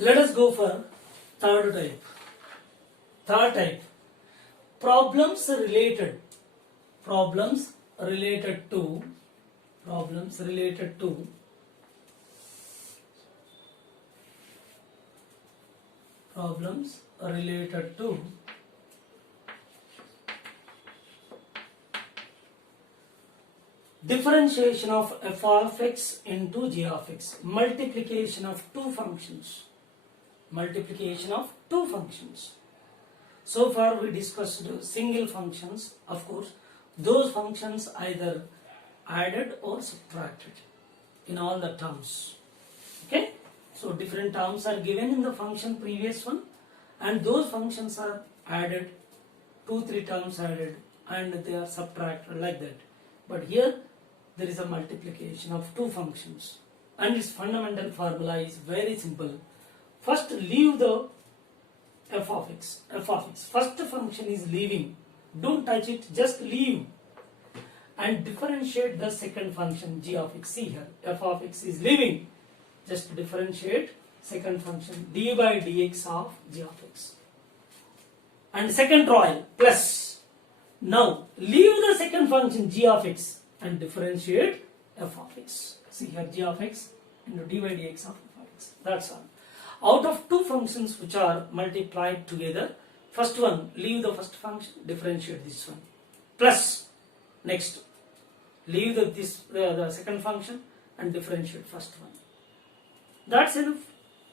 Let us go for third type. Third type, problems related to differentiation of f of x into g of x, multiplication of two functions. So far we discussed single functions. Of course, those functions either added or subtracted in all the terms. Okay, so different terms are given in the function previous one, and those functions are added, 2-3 terms added, and they are subtracted like that. But here there is a multiplication of two functions, and its fundamental formula is very simple. First, leave the f of x. First function is leaving. Don't touch it, just leave. And differentiate the second function g of x. See here, f of x is leaving. Just differentiate second function d by dx of g of x. And second trial, plus. Now, leave the second function g of x and differentiate f of x. See here, g of x into d by dx of f of x. That's all. Out of two functions which are multiplied together, first one, leave the first function, differentiate this one. Plus, next, leave the second function and differentiate first one. That's enough.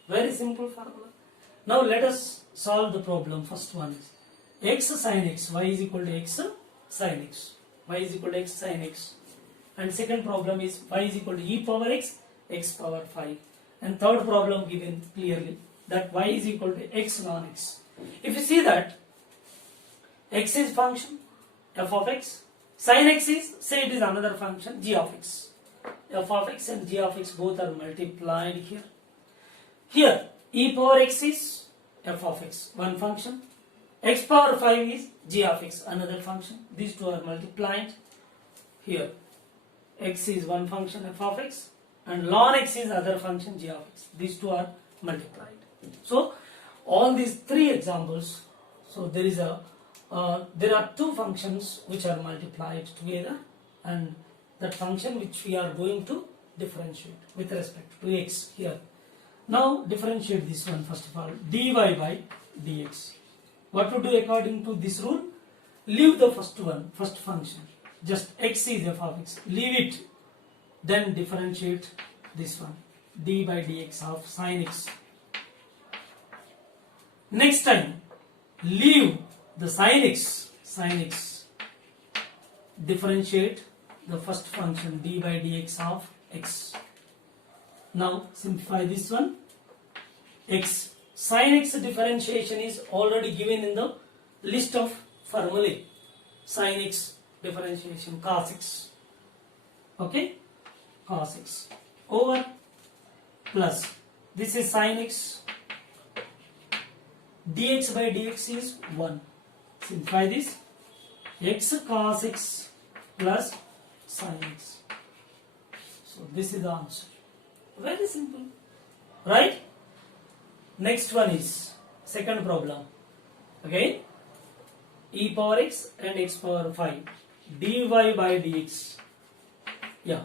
Very simple formula. Now let us solve the problem. First one is x sin x, y is equal to x sin x. Y is equal to x sin x. And second problem is y is equal to e power x, x power 5. And third problem given clearly that y is equal to x ln x. If you see that x is function f of x, sin x is, say it is another function g of x. F of x and g of x both are multiplied here. Here e power x is f of x, one function. X power 5 is g of x, another function. These two are multiplied. Here x is one function f of x, and ln x is other function g of x. These two are multiplied. So all these three examples, so there are two functions which are multiplied together, and that function which we are going to differentiate with respect to x here. Now differentiate this one first of all, dy by dx. What to do according to this rule? Leave the first function. Just x is f of x. Leave it. Then differentiate this one, d by dx of sin x. Next time, leave the sin x. Differentiate the first function, d by dx of x. Now simplify this one. X sin x differentiation is already given in the list of formulae. Sin x differentiation cos x. Okay, cos x over plus this is sin x, dx by dx is 1. Simplify this, x cos x plus sin x. So this is the answer. Very simple, right? Next one is second problem. Again, e power x and x power 5, dy by dx. Yeah,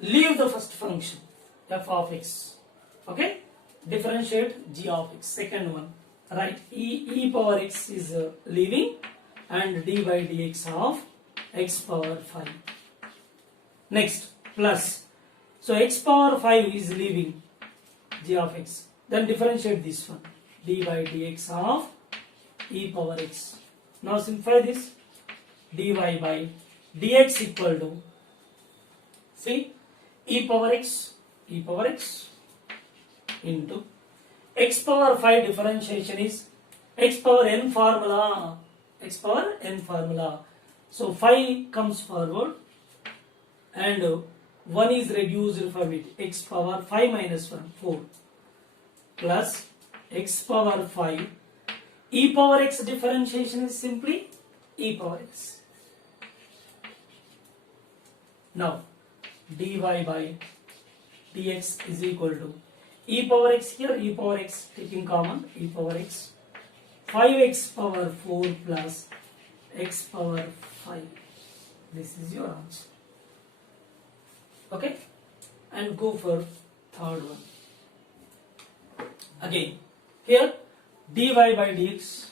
leave the first function f of x. Okay, differentiate g of x. Second one, right? E power x is leaving, and d by dx of x power 5. Next, plus. So x power 5 is leaving, g of x. Then differentiate this one, d by dx of e power x. Now simplify this, dy by dx equal to, see, e power x into x power 5 differentiation is x power n formula. So 5 comes forward and 1 is reduced from it, x power 5 minus 1, 4, plus x power 5. E power x differentiation is simply e power x. Now dy by dx is equal to e power x here, e power x taking common, e power x, 5x power 4 plus x power 5. This is your answer. Okay, and go for third one. Again, here dy by dx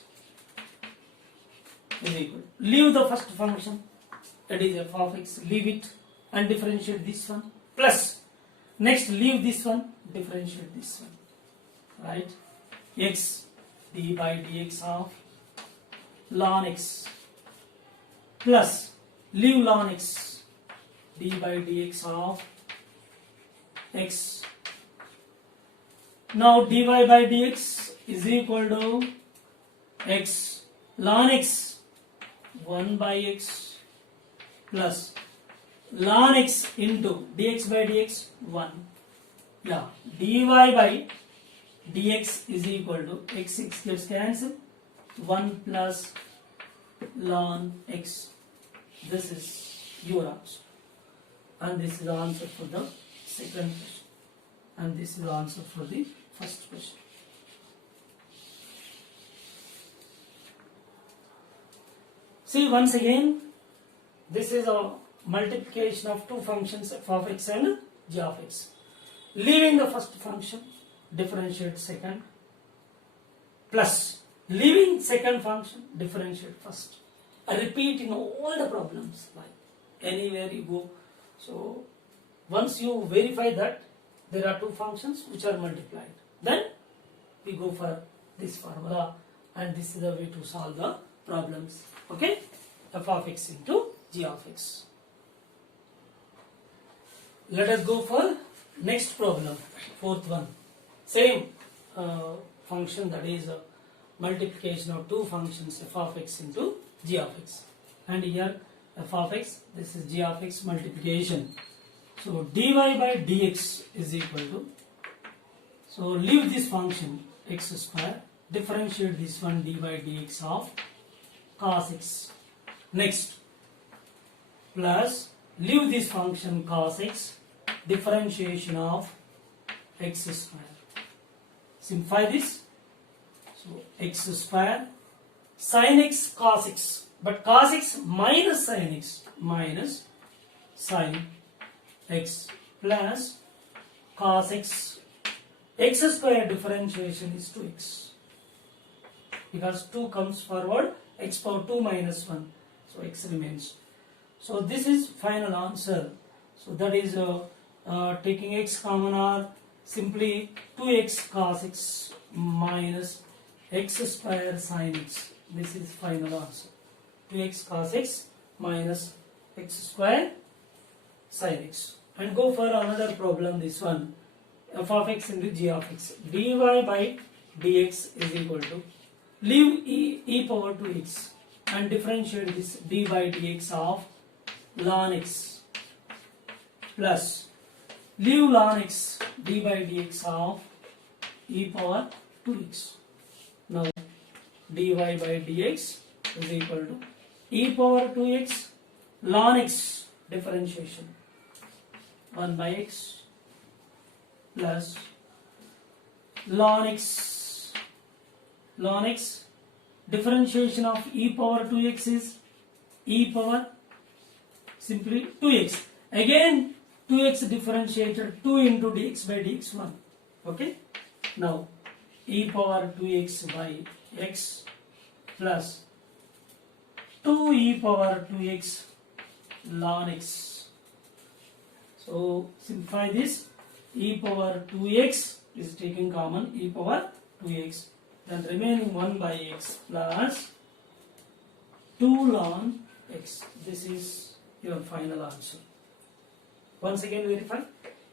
is equal. Leave the first function, that is f of x, leave it and differentiate this one, plus next leave this one, differentiate this one, right? X d by dx of ln x plus leave ln x d by dx of x. Now dy by dx is equal to x ln x 1 by x plus ln x into dx by dx 1. Yeah, dy by dx is equal to x gets cancelled, 1 plus ln x. This is your answer, and this is the answer for the second question, and this is the answer for the first question. See, once again, this is a multiplication of two functions f of x and g of x. Leaving the first function, differentiate second, plus leaving second function, differentiate first. I repeat in all the problems, like anywhere you go. So once you verify that there are two functions which are multiplied, then we go for this formula, and this is the way to solve the problems. Okay, f of x into g of x. Let us go for next problem, fourth one. Same function, that is multiplication of two functions, f of x into g of x, and here f of x, this is g of x multiplication. So dy by dx is equal to, so leave this function x square, differentiate this one dy by dx of cos x. Next, plus leave this function cos x, differentiation of x square. Simplify this. So x square sin x cos x, but cos x minus sin x, minus sin x plus cos x. X square differentiation is 2x, because 2 comes forward, x power 2 minus 1, so x remains. So this is final answer. So that is taking x common, or simply 2x cos x minus x square sin x. This is final answer. 2x cos x minus x square sin x. And go for another problem, this one, f of x into g of x. dy by dx is equal to, leave e power 2x and differentiate this d by dx of ln x, plus leave ln x d by dx of e power 2x. Now dy by dx is equal to e power 2x ln x differentiation 1 by x plus ln x differentiation of e power 2x is e power simply 2x. Again 2x differentiated, 2 into dx by dx 1. Okay. Now e power 2x by x plus 2 e power 2x ln x. So simplify this. E power 2x is taking common, e power 2x, then remaining 1 by x plus 2 ln x. This is your final answer. Once again verify.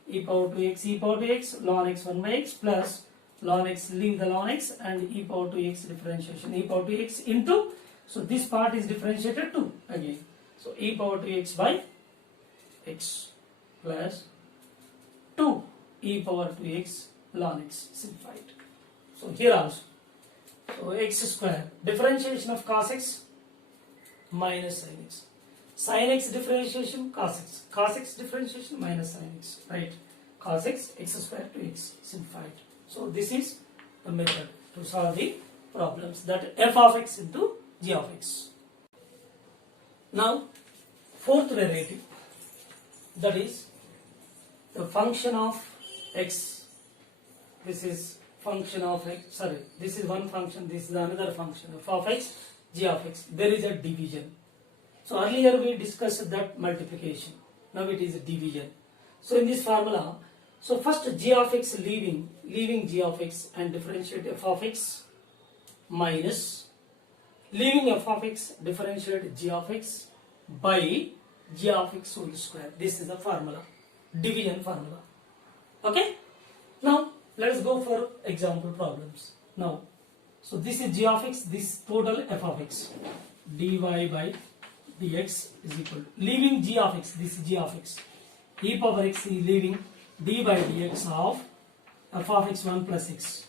E power 2x, e power 2x, ln x 1 by x plus ln x, leave the ln x, and e power 2x differentiation, e power 2x into, so this part is differentiated 2 again. So e power 2x by x plus 2 e power 2x ln x, simplified. So here also, so x square differentiation of cos x minus sin x, differentiation cos x differentiation minus sin x, right? cos x, x square to x simplified. So this is the method to solve the problems, that f of x into g of x. Now fourth derivative, that is the function of x. This is function of x, sorry, this is one function, this is another function, f of x, g of x. There is a division. So earlier we discussed that multiplication, now it is a division. So in this formula, so first g of x leaving g of x and differentiate f of x minus leaving f of x differentiate g of x by g of x whole square. This is the formula, division formula. Okay, now let us go for example problems. Now, so this is g of x, this total f of x, dy by dx is equal to leaving g of x, this is g of x, e power x is leaving d by dx of f of x 1 plus x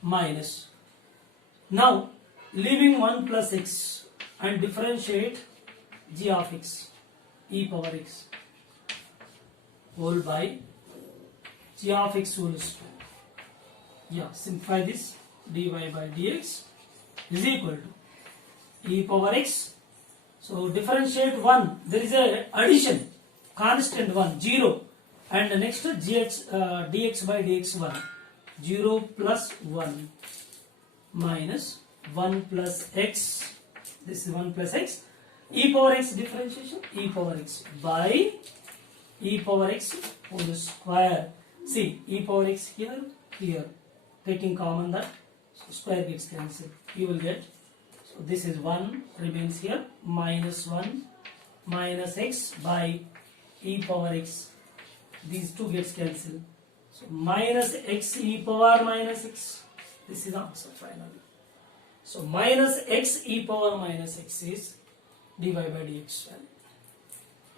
minus, now leaving 1 plus x and differentiate g of x e power x whole by g of x whole square. Yeah, simplify this, dy by dx is equal to e power x. So differentiate 1, there is a addition, constant 1, 0, and the next dx by dx 1, 0 plus 1 minus 1 plus x, this is 1 plus x, e power x differentiation, e power x by e power x whole square. See, e power x here, here, taking common that, so square gets cancelled, you will get, so this is 1 remains here, minus 1 minus x by e power x, these two gets cancelled, so minus x e power minus x, this is the answer finally. So minus x e power minus x is dy by dx value.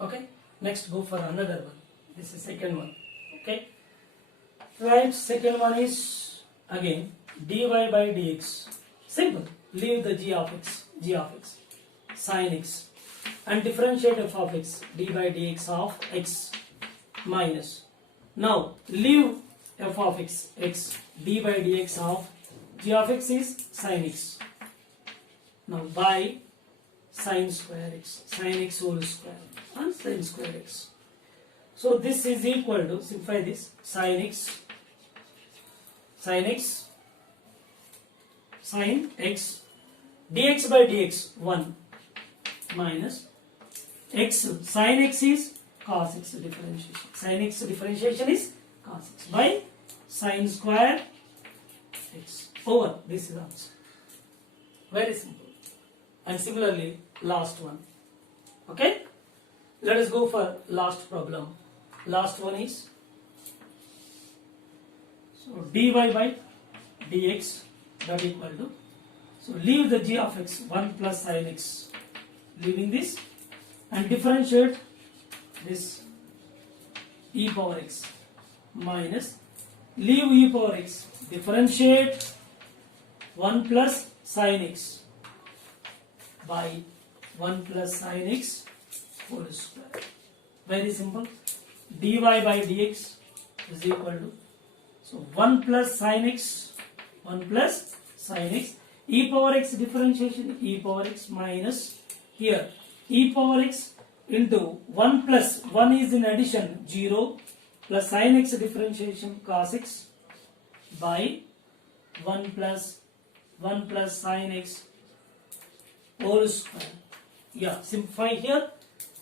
Okay, next go for another one, this is second one. Okay, right, second one is again dy by dx, simple, leave the g of x sin x and differentiate f of x d by dx of x minus, now leave f of x d by dx of g of x is sin x, now by sin square x, sin x whole square and sin square x. So this is equal to, simplify this, sin x dx by dx 1 minus x, sin x is cos x differentiation, sin x differentiation is cos x by sin square x over, this is the answer. Very simple. And similarly last one. Okay, let us go for last problem. Last one is, so dy by dx that equal to, so leave the g of x 1 plus sin x, leaving this and differentiate this e power x minus leave e power x, differentiate 1 plus sin x by 1 plus sin x whole square. Very simple, dy by dx is equal to, so 1 plus sin x, 1 plus sin x, e power x differentiation e power x minus, here e power x into 1 plus 1 is in addition 0 plus sin x differentiation cos x by 1 plus sin x whole square. Yeah, simplify here,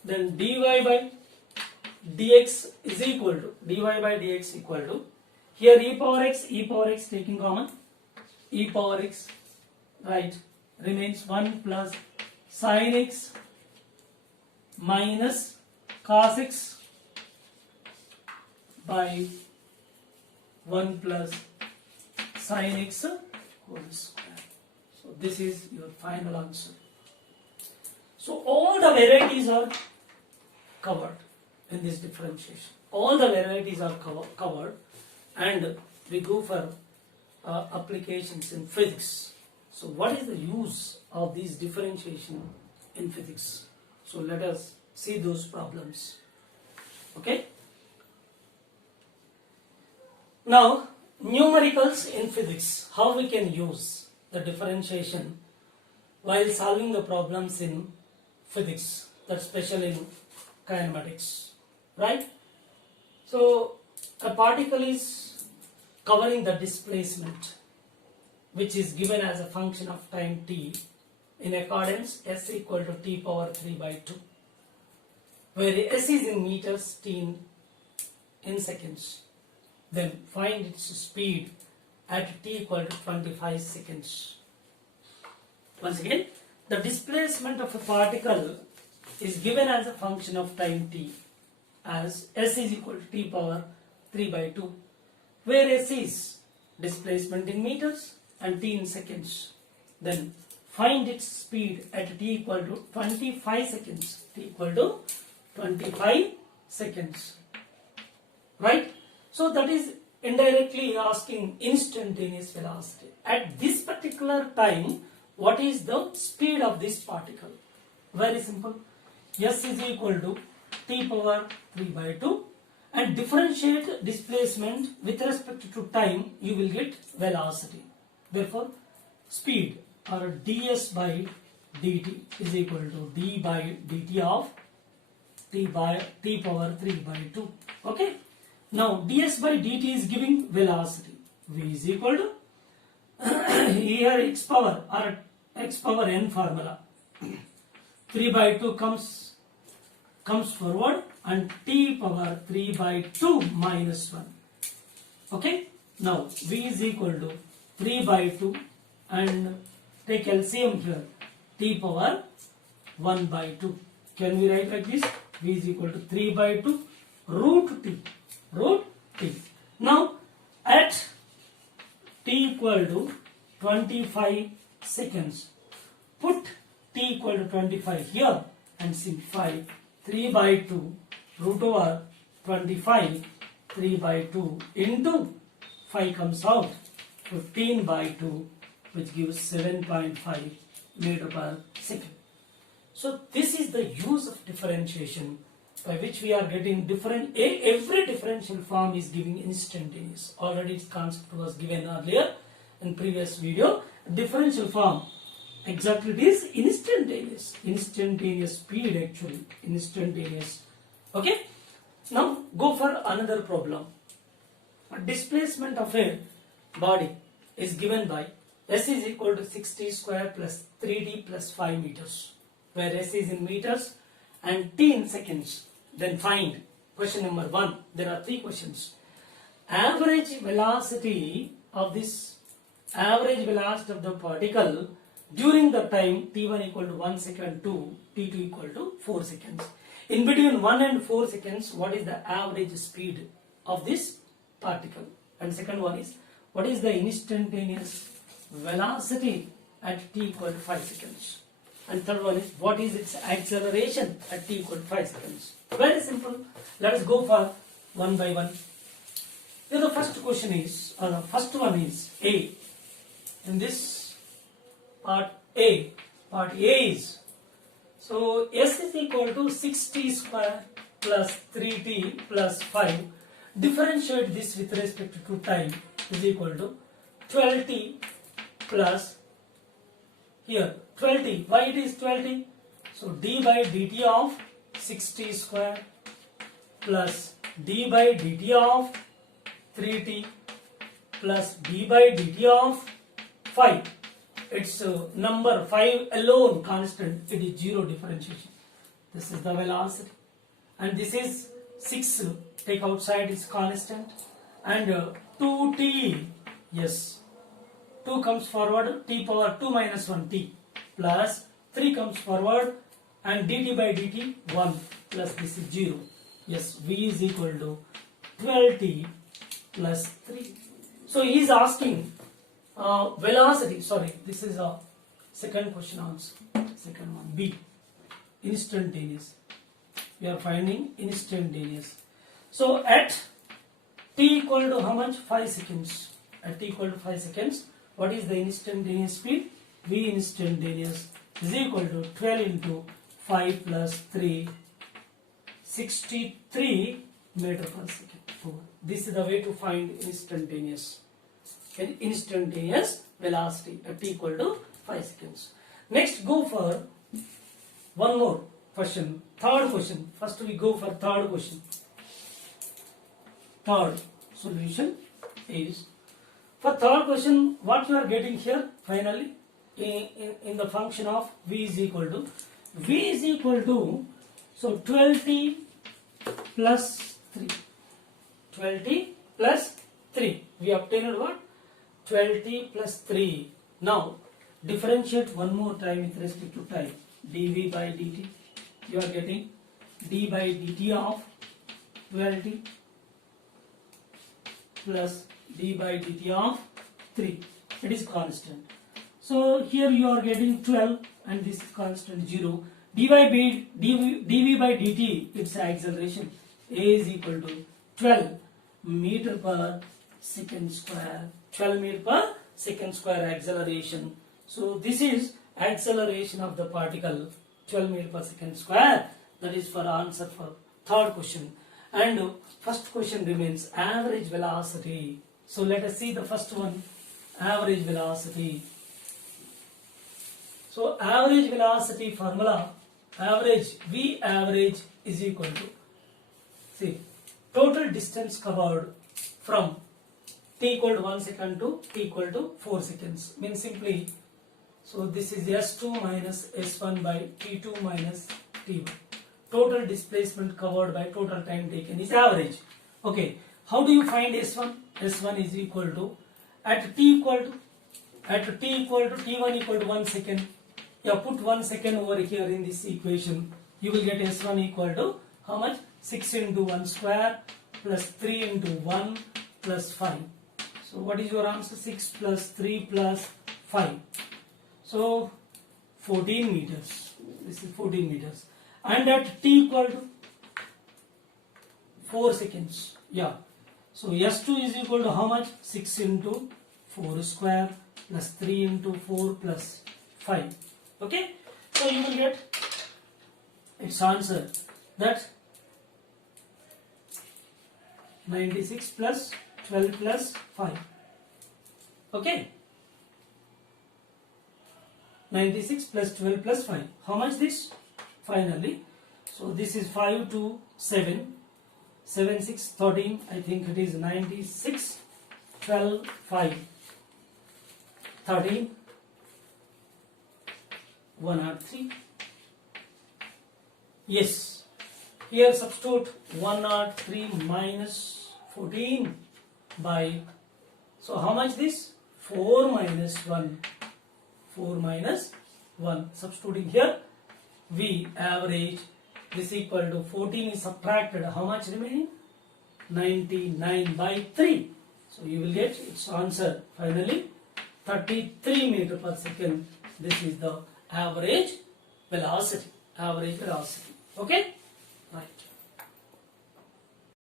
then dy by dx is equal to, dy by dx equal to, here e power x taking common, e power x, right, remains 1 plus sin x minus cos x by 1 plus sin x whole square. So this is your final answer. So all the varieties are covered in this differentiation. All the varieties are covered, and we go for applications in physics. So what is the use of these differentiation in physics? So let us see those problems. Okay. Now, numericals in physics, how we can use the differentiation while solving the problems in physics, that's special in kinematics, right? So, a particle is covering the displacement which is given as a function of time t in accordance s equal to t power 3 by 2, where s is in meters, t in seconds. Then find its speed at t equal to 25 seconds. Once again, the displacement of a particle is given as a function of time t as s is equal to t power 3 by 2, where s is displacement in meters and t in seconds. Then find its speed at t equal to 25 seconds. T equal to 25 seconds. Right? So that is indirectly asking instantaneous velocity. At this particular time, what is the speed of this particle? Very simple. S is equal to t power 3 by 2, and differentiate displacement with respect to time, you will get velocity. Therefore, speed or ds by dt is equal to d by dt of t power 3 by 2. Okay. Now ds by dt is giving velocity. V is equal to here x power or x power n formula. 3 by 2 comes forward, and t power 3 by 2 minus 1. Okay. Now v is equal to 3 by 2 and take LCM here, t power 1 by 2. Can we write like this? V is equal to 3 by 2 root t. Now at t equal to 25 seconds, put t equal to 25 here and simplify. 3 by 2 root over 25, 3 by 2 into 5 comes out, 15 by 2, which gives 7.5 meter per second. So this is the use of differentiation, by which we are getting every differential form is giving instantaneous. Already its concept was given earlier in previous video. Differential form, exactly it is instantaneous speed, actually instantaneous. Okay. Now go for another problem. A displacement of a body is given by s is equal to 60 square plus 3t plus 5 meters, where s is in meters and t in seconds. Then find question number 1. There are 3 questions. Average velocity of the particle during the time t1 equal to 1 second to t2 equal to 4 seconds. In between 1 and 4 seconds, what is the average speed of this particle? And second one is, what is the instantaneous velocity at t equal to 5 seconds? And third one is, what is its acceleration at t equal to 5 seconds? Very simple. Let us go for one by one. Here the first question is, the first one is A. In this part A is, so s is equal to 60 square plus 3t plus 5. Differentiate this with respect to time is equal to 12t plus here 12t. Why it is 12t? So d by dt of 60 square plus d by dt of 3t plus d by dt of 5. Its number 5 alone constant, it is 0 differentiation. This is the velocity, and this is 6, take outside is constant, and 2t, yes, 2 comes forward, t power 2 minus 1 t plus 3 comes forward, and dt by dt 1 plus this is 0. Yes, v is equal to 12t plus 3. So he is asking velocity, sorry, this is a second question answer. Second one, B, instantaneous. We are finding instantaneous. So at t equal to how much? 5 seconds. At t equal to 5 seconds, what is the instantaneous speed? V instantaneous is equal to 12 into 5 plus 3, 63 meter per second. This is the way to find instantaneous velocity at t equal to 5 seconds. Next, go for one more question, third question. First we go for third question. Third solution is, for third question, what you are getting here finally in the function of v is equal to so 12t plus 3. 12t plus 3. We obtained what? 12t plus 3. Now differentiate one more time with respect to time. dv by dt. You are getting d by dt of 12t plus d by dt of 3. It is constant. So here you are getting 12 and this is constant 0. dv by dt, its acceleration a is equal to 12 meter per second square. 12 meter per second square acceleration. So this is acceleration of the particle 12 meter per second square. That is for answer for third question. And first question remains average velocity. So let us see the first one, average velocity. So average velocity formula, average, V average is equal to, see, total distance covered from t equal to 1 second to t equal to 4 seconds. Means simply, so this is S2 minus S1 by T2 minus T1. Total displacement covered by total time taken is average. Okay, how do you find S1? S1 is equal to, at t equal to T1 equal to 1 second. Yeah, put 1 second over here in this equation. You will get S1 equal to how much? 6 into 1 square plus 3 into 1 plus 5. So what is your answer? 6 plus 3 plus 5. So 14 meters. This is 14 meters. And at t equal to 4 seconds. Yeah. So S2 is equal to how much? 6 into 4 square plus 3 into 4 plus 5. Okay. So you will get its answer. That's 96 plus 12 plus 5. Okay. 96 plus 12 plus 5. How much this? Finally. So this is 5 to 7. 7, 6, 13. I think it is 96, 12, 5. 13, 103. Yes. Here substitute 103 minus 14 by, so how much this? 4 minus 1. 4 minus 1. Substituting here, V average, this equal to 14 is subtracted. How much remaining? 99 by 3. So you will get its answer finally 33 meter per second. This is the average velocity. Average velocity. Okay? Right.